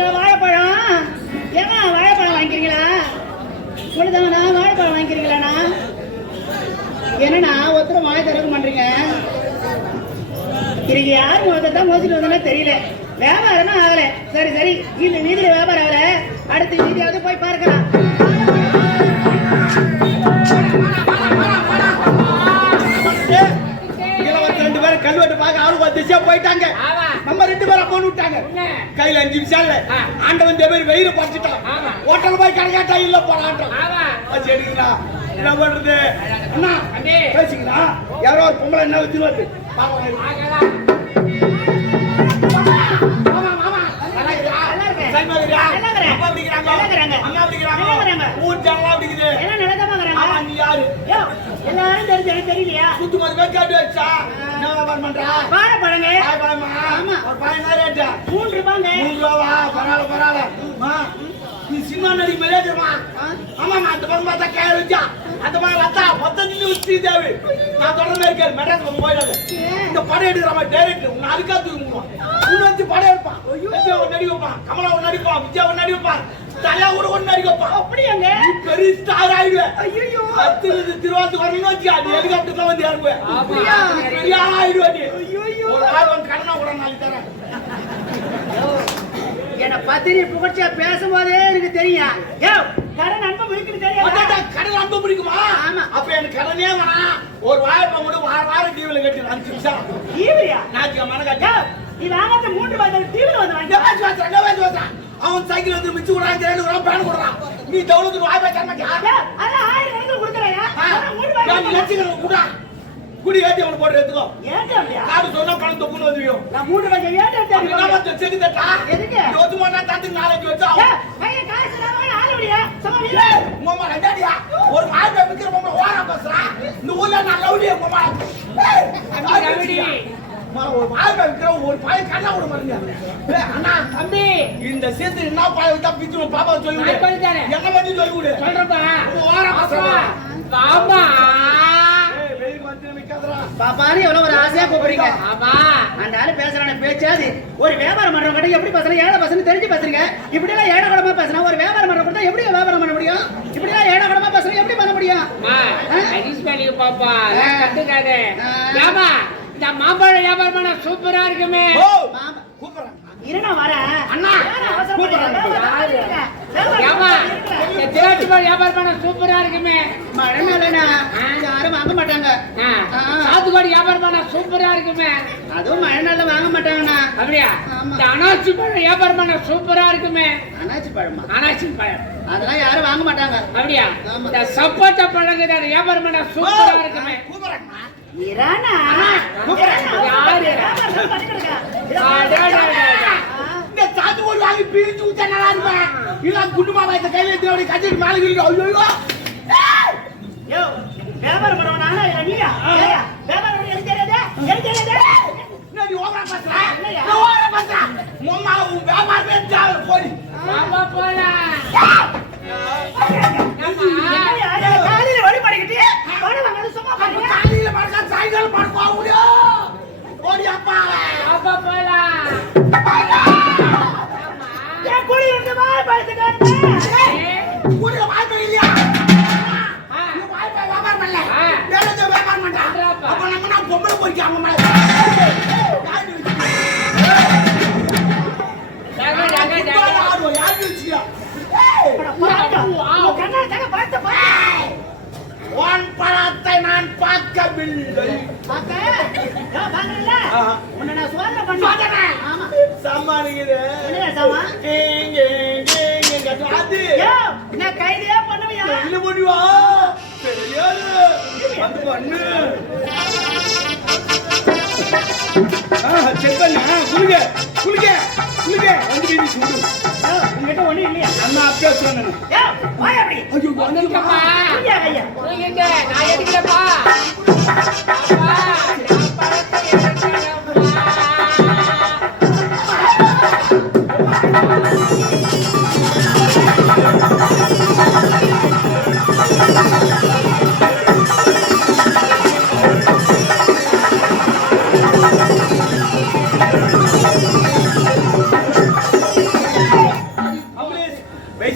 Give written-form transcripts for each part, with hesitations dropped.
வாங்கிக்கிறீங்களா வாழைப்பழம்? ஏன்னா வாழைப்பழம் வாங்கிக்கிறீங்களா? சொல்லுதாங்கண்ணா வாழைப்பழம் வாங்கிக்கிறீங்களாண்ணா? என்னண்ணா ஒருத்தர் வாழை திறக்க மாட்டீங்க? இன்னைக்கு யார் தான் மோசிட்டு வந்தோன்னா தெரியல. வியாபாரம்னா ஆகல. சரி சரி, இந்த வீதியில வியாபாரம் ஆகல, அடுத்த வீதியாவது போய் பார்க்கலாம். 2 பேரும் கல்வெட்டு பார்க்க ஆளு திசையா போயிட்டாங்க. நம்ம 2 பேரும் போன் விட்டாங்க. கையில 5 நிமிஷம் ஆண்டவன் தேவர் வெயில படிச்சுட்டான். ஹோட்டல் போய் கடைக்காட்டா இல்ல போறான்றான். சரிங்களா, என்ன பண்றது அண்ணா? பேசிங்களா? யாரோ ஒரு பொம்பளை என்ன வச்சுருவாரு எல்லாரும் தெரிஞ்சு தெரியலையா? சுத்து மாதிரி காட்டு வச்சா வாழைப்பழங்க 3 ரூபாங்க. 3 ரூபாவா? பரவாயில்ல. நீ சினிமா நடி மேலேமா? ஆமா, அந்த பக்கம் பார்த்தா கேர் வச்சா அந்த மாதிரி ரத்தா மொத்தத்துல வச்சு தேவை. நான் தொடர்ந்து இருக்கேன் மெட்ராஸ் போயிடாது. இந்த படம் எடுக்கிற மாதிரி டைரக்டர் உன்னை அதுக்கா தூக்குவான். உன்னை வச்சு படம் எடுப்பான். ஒரு நடி வைப்பான், கமலா ஒரு நடிப்பான், விஜய் ஒரு நடி வைப்பான், தலா கூட ஒரு நடி வைப்பான். அப்படியாங்க? பெரிய ஸ்டார் ஆயிடுவேன். ஐயோ, திருவாரூர் வரணும்னு வச்சு அது ஹெலிகாப்டர்ல வந்து இறங்குவேன். பெரிய ஆள் ஆயிடுவேன். ஒரு ஆள் கண்ணா கூட நாளைக்கு தரேன். என்ன பத்திரி புகழ்ச்சியா பேசும்போதே எனக்கு தெரியும். கடன் அன்பு இருக்குன்னு தெரியும். கடன் அன்பு பிடிக்குமா? ஆமா. அப்ப எனக்கு கடனே வேணாம். ஒரு வாய்ப்பு கூட வாரம் டிவில கட்டி 5 நிமிஷம் டிவியா? நாக்கு மனக்கா நீ வாங்காத 3 ரூபாய் டிவில வந்து வாங்க. அவன் சைக்கிள் வந்து மிச்சு விடுறான், 2 ரூபா பேன் கொடுறான். நீ டவுனுக்கு வாய்ப்பா தர மாட்டியா? அத 1000 கொடுக்குறயா? 3 ரூபாய் லட்சம் கூட குடி ஏத்தி அவன் போட்டு எடுத்துக்கோ. ஏத்தியா? காடு சொன்னா பணம் தொப்புன்னு வந்துவியும். நான் 3 ரூபாய் ஏத்தி நாம செஞ்சு தட்டா. எதுக்கு? யோது மண்ணா தட்டு 4 வச்சா. பைய காசு இல்லாம ஆளுடியா? சமாளில. உம்மா ரெண்டாடியா? ஒரு வாய்ப்பை விக்கிற பொம்பளை ஓரா பேசுறா. இந்த ஊர்ல நான் லவுடியே உம்மா. லவுடி. ஒரு வாய்ப்பை விக்கிற ஒரு பாய் கண்ணா விட மாட்டீங்க. அண்ணா தம்பி, இந்த சேர்த்து என்ன பாய் விட்டா பிச்சு பாப்பா சொல்லி விடு. என்ன பத்தி சொல்லி விடு. சொல்றப்பா. ஓரா பேசுறா. பாப்பா. பாப்பாரு எவ்வளவு ஒரு ஆசையா கூப்பிடுறீங்க. ஆமா, அந்த ஆளு பேசுறான பேச்சாது ஒரு வியாபாரம் பண்றவங்க கிட்ட எப்படி பேசுறீங்க? ஏழை பசங்க தெரிஞ்சு பேசுறீங்க. இப்படி எல்லாம் ஏழை கூடமா பேசுனா ஒரு வியாபாரம் பண்றவங்க கூட எப்படி வியாபாரம் பண்ண முடியும்? இப்படி எல்லாம் ஏழை கூடமா பேசுறீங்க எப்படி பண்ண முடியும்? பாப்பா கத்துக்காத. ஏமா இந்த மாம்பழ வியாபாரம் பண்ண சூப்பரா இருக்குமே. கூப்பிடுறேன் இருனா வரேன் அண்ணா. திராட்சை வியாபாரம் பண்ண சூப்பரா இருக்குமே. மழை மேலனா யாரும் வாங்க மாட்டாங்க. சாத்துக்குடி வியாபாரம் பண்ண சூப்பரா இருக்குமே. அதுவும் மழை நாள்ல வாங்க மாட்டாங்கண்ணா. அப்படியா? இந்த அனாசி பழம் வியாபாரம் பண்ண சூப்பரா இருக்குமே. அனாசி பழமா? அனாசி பழம் அதெல்லாம் யாரும் வாங்க மாட்டாங்க. அப்படியா? இந்த சப்போட்டா பழங்க வியாபாரம் பண்ண சூப்பரா இருக்குமே. இரானா யாரு இந்த சாத்துக்குடி வாங்கி பிரிச்சு ஊத்த நல்லா இருப்பேன். இல்ல குண்டுமா வைத்த கையில எடுத்து கட்டிட்டு மேல கிழிக்க. ஐயோ யோ, வியாபாரம் பண்ணுவானா இல்ல நீயா? வியாபாரம் பண்ணி எனக்கு தெரியாதே. நீ ஓவரா பேசுற. நீ ஓவரா பேசுற. மம்மா உன் வியாபாரமே ஜால போடி. ஆமா போலாம். காலையில வழி படிக்கிட்டு பணம் வாங்குறது சும்மா பாருங்க. காலையில படுக்க சாயங்காலம் படுக்க முடியோ. ஓடி அப்பா. ஆமா போலாம். ஏன் குடி வந்து வாய் படுத்துட்டாங்க? குடில வாய்ப்பே இல்லையா? நீ வாய்ப்பே வியாபாரம் பண்ணல. வேலைக்கு வியாபாரம் பண்றா. அப்ப நம்ம நான் பொம்பளை போய்க்கு அவங்க மேல. பணத்தை நான் பார்க்கவில்லை. உன்னை நான் சோதனை பண்ணேன். ஆமா, சமாளிக்குது. அது நான் கையிலே பண்ணுவியா? இல்ல முடிவா தெரியாது. அது பண்ணு. செக் பண்ண குளிக்க குளிக்க குளிக்க வந்து நீ சுடு. உங்ககிட்ட ஒண்ணு இல்லையா? அண்ணா அப்படியே சொன்னேன். வாய் அப்படி. ஐயோ வந்துருக்கா. ஐயா ஐயா. நீங்க நான் எடுக்கிறப்பா. பாப்பா நான் பழத்தை எடுக்கிறப்பா.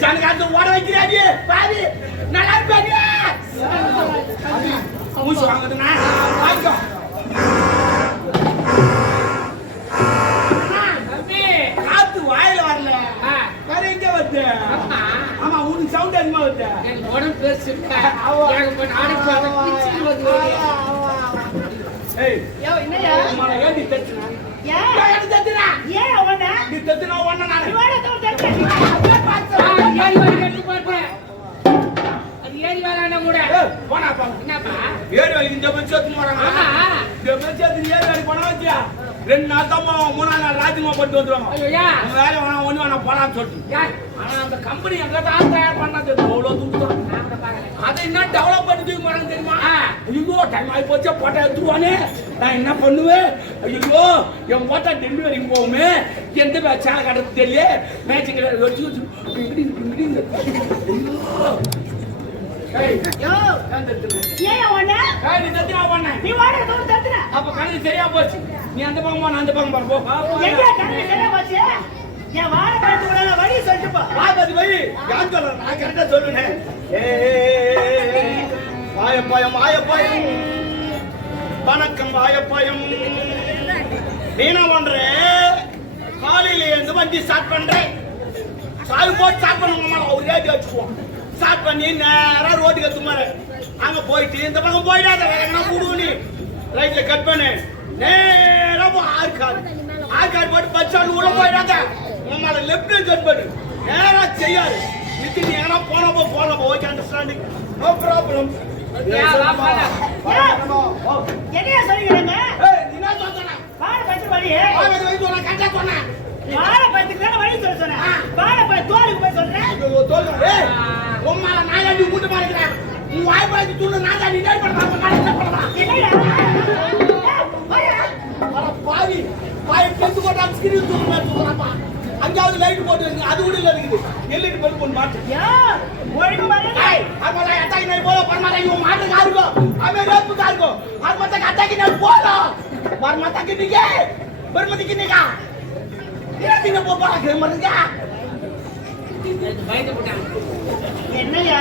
சனகாத்து ஓட வைக்கிறாடி பாவி நல்லா இருப்பாடி மூச்சு வாங்குதுண்ணா வாங்கிக்கோ காத்து வாயில வரல வேற எங்க வருது ஆமா உனக்கு சவுண்ட் அதிகமா வருது உடம்பு பேசு ஏய் யோ என்னையா உங்களை ஏடி தட்டுனா ஏன் தட்டுனா ஏன் அவன நீ தட்டுனா ஒண்ணு நான் இவன தட்டு ஏறி வேலை கூட போனா பா என்னப்பா ஏறி வேலைக்கு இந்த பட்சம் எடுத்துன்னு வராங்க இந்த பட்சம் ஏறி வேலைக்கு போனா வச்சியா 2 நாள் தான் 3 நாள் ராஜ்யமா போட்டு வந்துருவாங்க ஐயோயா வேலை வேணா ஒண்ணு வேணா போலான்னு சொல்லிட்டு ஆனா அந்த கம்பெனி எங்க தான் தயார் பண்ணாது அவ்வளவு தூரம் அதை என்ன டெவலப் பண்ணி தூக்கி போறாங்க தெரியுமா ஐயோ டைம் ஆகி போச்சா போட்டா எடுத்துருவானே நான் என்ன பண்ணுவேன் ஐயோ என் போட்டா டெலிவரிக்கு போகுமே எந்த சேலை கட்டுறது தெரியல மேட்சிங் வச்சு யோ ஏன் அவன நீ தத்தினா பண்ண நீ வாட தட்டு அப்ப கணக்கு சரியா போச்சு நீ அந்த பக்கம் நான் அந்த பக்கம் போ எங்க கண்ணு சரியா போச்சு என் வாட படுத்து விட வழி சொல்லுப்பா பாதி வை யார் சொல்ற நான் கரெக்டா சொல்லுனே வாயப்பாயம் வணக்கம் வாயப்பாயம் நீ என்ன பண்ற காலையில இருந்து வண்டி ஸ்டார்ட் பண்றேன் சாவி போட்டு ஸ்டார்ட் பண்ணுங்க ஒரு ரேடி வச்சுக்குவோம் ஸ்டார்ட் பண்ணி நேரா ரோட்டுக்கு எத்துமாரு அங்க போயிட்டு இந்த பக்கம் போயிடாத வேற எங்கன்னா கூடுவோம் நீ ரைட்ல கட் பண்ணு நேரா போ ஆர்கார் போட்டு பஸ் ஸ்டாண்ட் உள்ள போயிடாத உங்களை லெப்ட்ல கட் பண்ணு நேரா செய்யாது இது நீ எங்கன்னா போன ஓகே அண்டர்ஸ்டாண்டிங் நோ ப்ராப்ளம் என்னையா சொல்லிக்கிறேங்க நீ என்ன சொல்றேன் வாட படுத்து வழி சொல்ல கரெக்டா சொன்னேன் வாட படுத்துக்கு வழி சொல்ல சொன்னேன் வாட படுத்து தோலுக்கு போய் சொல்றேன் உம்மால நாயாண்டி கூட்டு மாறிக்கிறேன் உன் வாய் பாய்ச்சி துண்ணு நான் நீ டேட் பண்ணலாம் என்னையா அட பாவி பாய் கெட்டு போட்டா ஸ்கிரீன் தூக்குறாப்பா அஞ்சாவது லைட் போட்டு இருக்கு அது கூட இல்ல இருக்குது எல்இடி பல்ப் ஒன்னு மாட்டு யா ஒழுங்கு வரல அப்பல அட்டாக்கி நை போல பரமாடா இவ மாட்டு காருகோ அமே ரேப்பு காருகோ பரமத்த அட்டாக்கி நை போல பரமத்த கினிகே பரமத்த கினிகா நீங்க போறா கேமருங்க என்னையா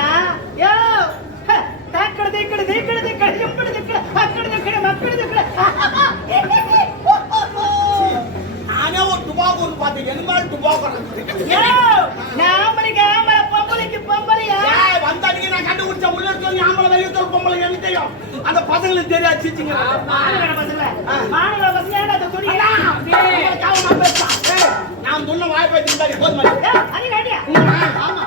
யோ தாக்கடது இக்கடது எம்படது மக்கடது நானே ஒரு துபாக்கு ஒரு பார்த்தேன் எனிமல் துபாக்கு யோ நாமளுக்கு ஆம்பளை பொம்பளையா வந்தா நீங்க நான் கண்டுபிடிச்ச உள்ள சொல்லி ஆம்பளை வெளியே பொம்பளை எனக்கு தெரியும் அந்த பசங்களுக்கு தெரியாது சீச்சிங்க மாணவ பசங்க அந்த துணி நான் சொன்ன வாய்ப்பை இருந்தாடி போது மாதிரி அது காட்டியா ஆமா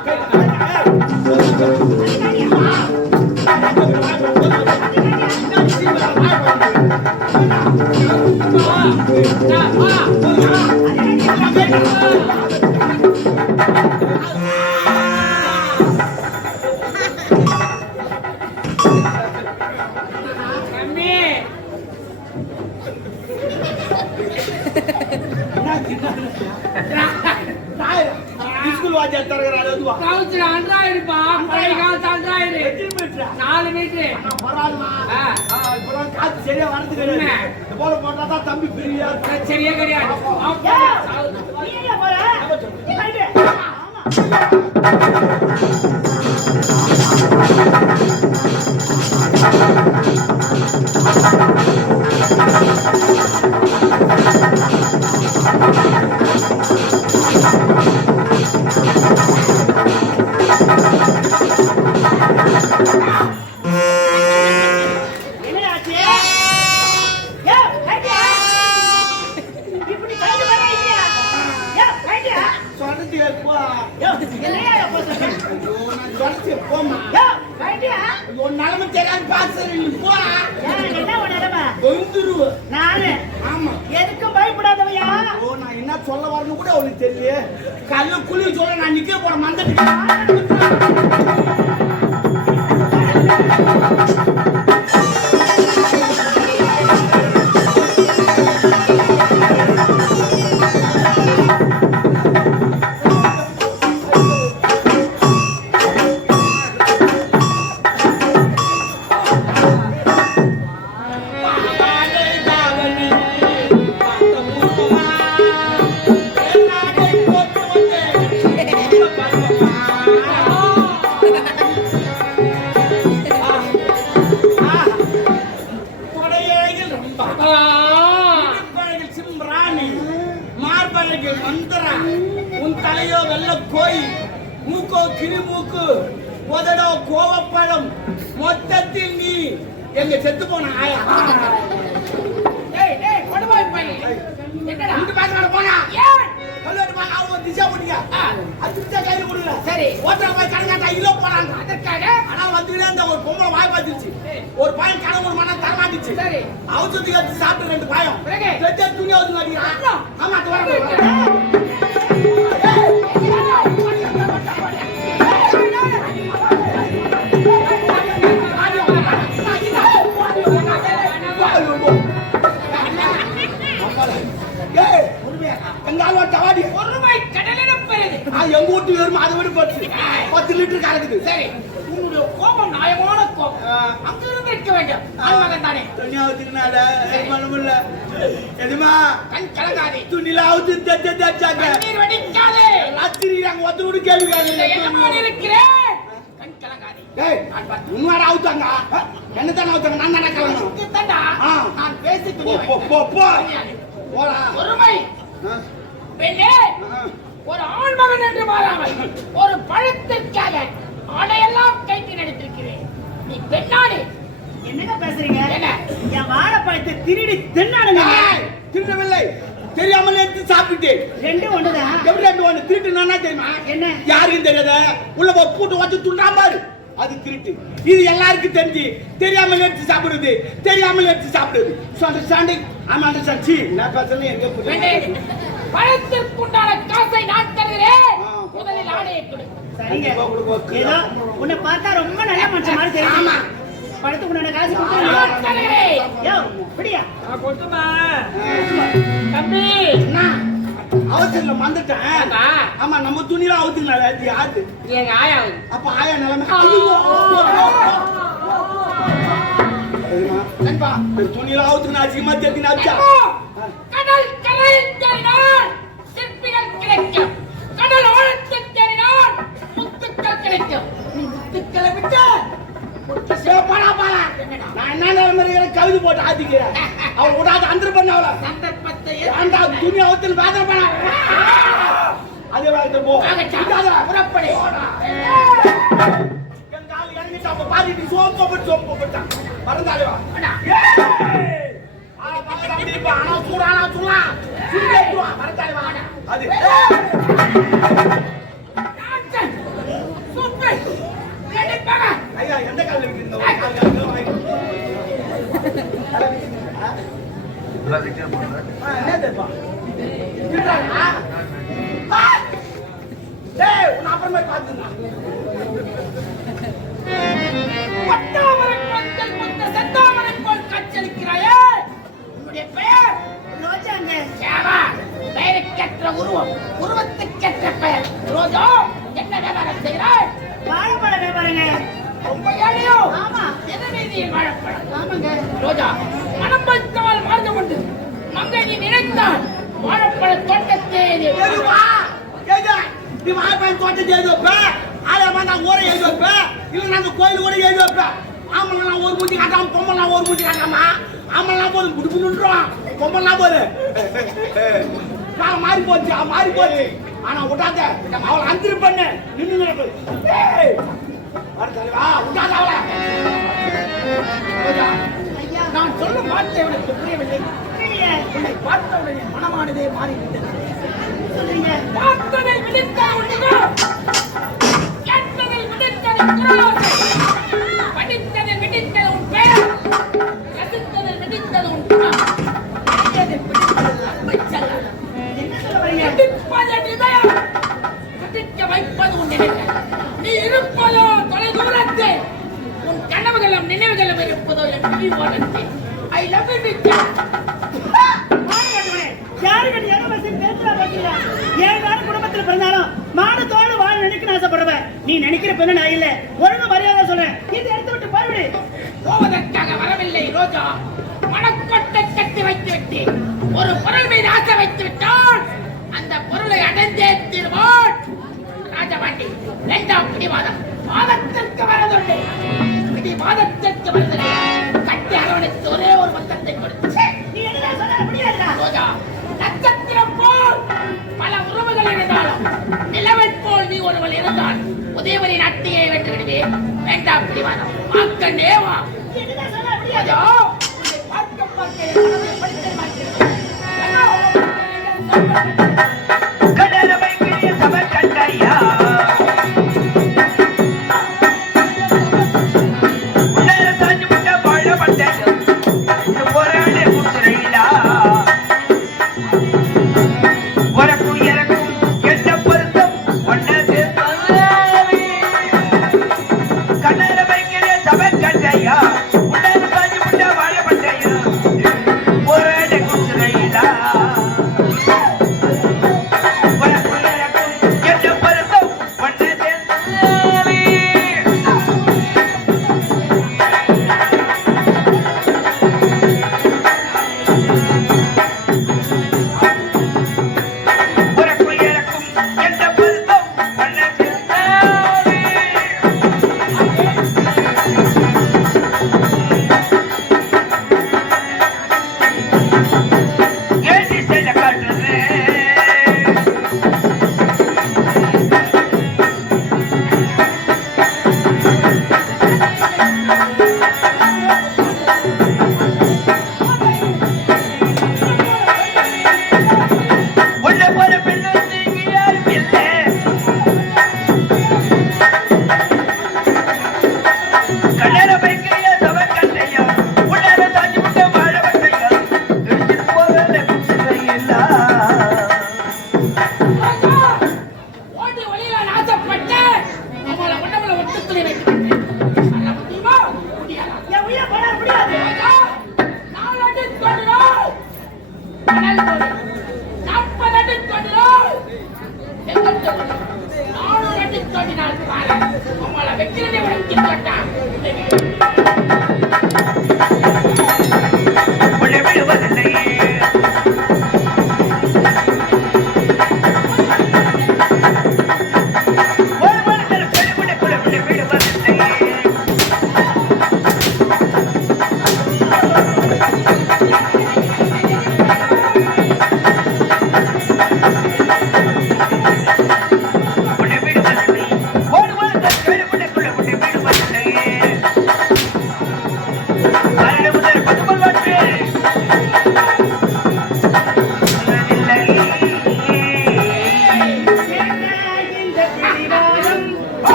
ஸ்கூல் வாட்ச் தரகறாரு அதுவா கவுச்சர் அன்றாயிடுப்பா பழைய காலத்து அன்றாயிடு 4 மீட்டர் பரவாயில்ல இப்பெல்லாம் காத்து சரியா வரது கிடையாது இந்த போல போட்டா தான் தம்பி பிரியா சரியா கிடையாது நீ ஏன் போற நீ ரைட் சொல்ல வரணும் கூட அவனுக்கு தெரியல கல்ல குழி சொல்ல நான் நிக்க போற மந்தட்டு சுந்தரா உன் தலையோ வெள்ள கோய் மூக்கோ கிளிமூக்கு உதடோ கோவப்பழம் மொத்தத்தில் நீ எங்க செத்து போன ஆயா டேய் டேய் கொடுவாய் பையன் என்னடா ரெண்டு பேச போனா ஏன் கல்லூரி பாக்க அவங்க திசா போட்டீங்க அது திசா கையில கொடுங்க சரி ஓட்டல போய் கணக்காட்டா இல்ல போறாங்க அதற்காக ஆனா வந்துட்டே அந்த ஒரு பொம்பளை வாய் பார்த்துச்சு ஒரு பையன் கணவன் ஒரு மனம் தரமாட்டிச்சு சரி அவசரத்துக்கு எடுத்து சாப்பிட்டு ரெண்டு பையன் பிறகு பெற்ற துணி வந்து மாட்டீங்க ஆமா தோற எங்க வீட்டு வெறும் அதை விட 10 லிட்டர் கலக்குது சரி உன்னுடைய கோபம் நியாயமான கோபம் அங்கிருந்து இருக்க வேண்டும் ஆண்மகன் தானே துணி அவுத்துனால மனமில்ல எதுமா கண் கலங்காதே துணில அவுத்து தச்சாங்க நீர் வடிக்காதே ராத்திரி நாங்க ஒத்து விட்டு கேள்வி என்னமா இருக்கிறேன் கண் கலங்காதே ஏய் உன்வார அவுத்தாங்க என்ன தான அவுத்தாங்க நான் தான கலங்கணும் இதுதான்டா நான் பேசி துணி போடா ஒருமை பெண்ணே ஒரு ஆண்மகன் என்று மாறாமல் ஒரு பழத்திற்காக ஆடையெல்லாம் கைக்கு நடித்திருக்கிறேன் நீ பெண்ணானே என்னங்க பேசுறீங்க என்ன என் வாழைப்பழத்தை திருடி தின்னானுங்க திருடவில்லை தெரியாமல் எடுத்து சாப்பிட்டேன் ரெண்டும் ஒண்ணுதான் எப்படி ரெண்டு ஒண்ணு திருட்டு நானா தெரியுமா என்ன யாருக்கும் தெரியாத உள்ள பூட்டு வச்சு துண்டா பாரு அது திருட்டு இது எல்லாருக்கும் தெரிஞ்சு தெரியாமல் எடுத்து சாப்பிடுது தெரியாமல் எடுத்து சாப்பிடுது அண்டர்ஸ்டாண்டிங் ஆமா அண்டர்ஸ்டாண்ட் சி நான் பேசுறது எங்க புரியுது பழத்திற்குண்டான காசை நான் தருகிறேன் முதலில் ஆடையை கொடு சரிங்க ஏதோ உன்னை பார்த்தா ரொம்ப நல்ல மனுஷன் மாதிரி தெரியும் பழத்துக்குண்டான காசு கொடுத்து யோ பிடியா கொடுத்துமா தம்பி அவசரம் வந்துட்டேன் ஆமா நம்ம துணியில அவுத்துனால யாரு எங்க ஆயா அப்ப ஆயா நிலைமை நண்பா துணியில அவுத்துனா அசிங்கமா தெரிஞ்சுனாச்சா கடல் கரையில் தேறினால் சிற்பிகள் கிடைக்கும் கடல் ஆழத்தில் தேறினால் முத்துக்கள் கிடைக்கும் நீ முத்துக்களை விட்டு நான் என்ன நிலைமை கவிதை போட்டு ஆத்திக்கிறேன் அவள் விடாத அந்த பண்ண அவள சந்தர்ப்பத்தை துணி அவுத்துல வேதனை பண்ண அதே வேலை போ புறப்படு பாதிட்டு சோப்பப்பட்டான் மறந்தாலே ஆனா சூடானா சூடா சூடா மறந்தாலே அது சூப்பர் நடிப்பாங்க ஐயா எந்த காலில் இருக்கு அப்புறமே பார்த்துனா செந்தாமரை போல் காட்சியளிக்கிறாயே உன்னுடைய பெயர் ரோஜாங்க பெயருக்கேற்ற உருவம் உருவத்துக்கேற்ற பெயர் ரோஜா என்ன வியாபாரம் செய்கிறாய் வாழைப்பழ வியாபாரங்க ரொம்ப ஏழையோ ஆமா எத நீதியில் வாழைப்பழம் ஆமாங்க ரோஜா மனம் வைத்தால் மார்க்க கொண்டு மங்கை நீ நினைத்தால் வாழைப்பழ தோட்டத்தை நீ வாழைப்பழம் தோட்டத்தை எழுதி வைப்பேன் ஆலயமா நான் ஊரை எழுதி வைப்பேன் இல்லை நாங்கள் கோயில் கூட எழுதி வைப்பேன் ஆமலாம் ஒரு மூஞ்சி காட்டாம பொம்மலாம் ஒரு மூஞ்சி காட்டாமா ஆமலாம் போது குடுக்குன்றான் பொம்மலாம் போது நான் மாறி போச்சு ஆனா விட்டாத அவளை அந்திரி பண்ணு நின்று விட்டாத அவளை நான் சொல்லும் வார்த்தை உனக்கு புரியவில்லை உன்னை பார்த்தவுடனே மனமானதே மாறிவிட்டது சொல்றீங்க பார்த்ததை விடுத்த உன்னிதோ கேட்டதை விடுத்தது படித்ததை விடுத்தது உன் பெயர் ரசித்ததை விடுத்தது உன் குணம் அடியதை பிடித்தது அன்பை செல்லம் என்ன சொல்ல வரீங்க பிடிப்பது இதயம் பிடிக்க வைப்பது உன் நினைவு நீ இருப்பதோ தொலை தூரத்தில் உன் கனவுகளும் நினைவுகளும் இருப்பதோ என் விழிவானத்தில் ஐ லவ் யூ யாருக்கிட்ட எங்க பசங்க பேசுறா பாத்தீங்களா ஏழு குடும்பத்துல பிறந்தாலும் மானத்தோடு வாழ நினைக்க ஆசைப்படுறவன் நீ நினைக்கிற பெண்ணு நான் இல்ல ஒழுங்கு மரியாதை சொல்றேன் இந்த இடத்தை விட்டு போய்விடு போவதற்காக வரவில்லை ரோஜா மனக்கொட்டை கட்டி வைத்து விட்டேன் ஒரு பொருள் மீது ஆசை வைத்து விட்டால் அந்த பொருளை அடைந்தே தீர்வான் ராஜபாண்டி இரண்டாம் பிடிவாதம் வாதத்திற்கு வரதுண்டு பிடிவாதத்திற்கு வருதலை கட்டி அரவணைத்து ஒரே ஒரு மொத்தத்தை கொடுத்து நீ என்ன சொல்ல முடியாதுடா ரோஜா நட்சத்திரம் போல் பல உருவ நிலவன் போல் நீ ஒருவள் இருந்தால் உதயவரின் அட்டையை வென்று விடுவேன். வேண்டாம் பிடிவாதம், வாக்கண்டே வா. அதோ, உன்னை பார்க்க பார்க்க என் மனதை படிக்க மாட்டேன். கடலவை கிளிய சமக்கண்டையா உன்னர சாஞ்சி முட்ட வாழ பட்டேன் போராடே முத்துரையிலா வரக்கும் இறக்கும் என்ன பொருத்தம் ஒன்ன சேர்த்தாவே கடலவை கிளிய சமக்கண்டையா உன்னர சாஞ்சி முட்ட வாழ பட்டேன் போராடே முத்துரையிலா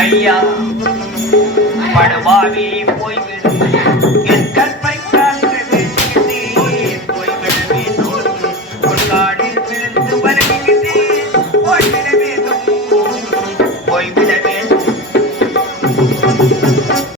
ஐயா படுபாவி போய்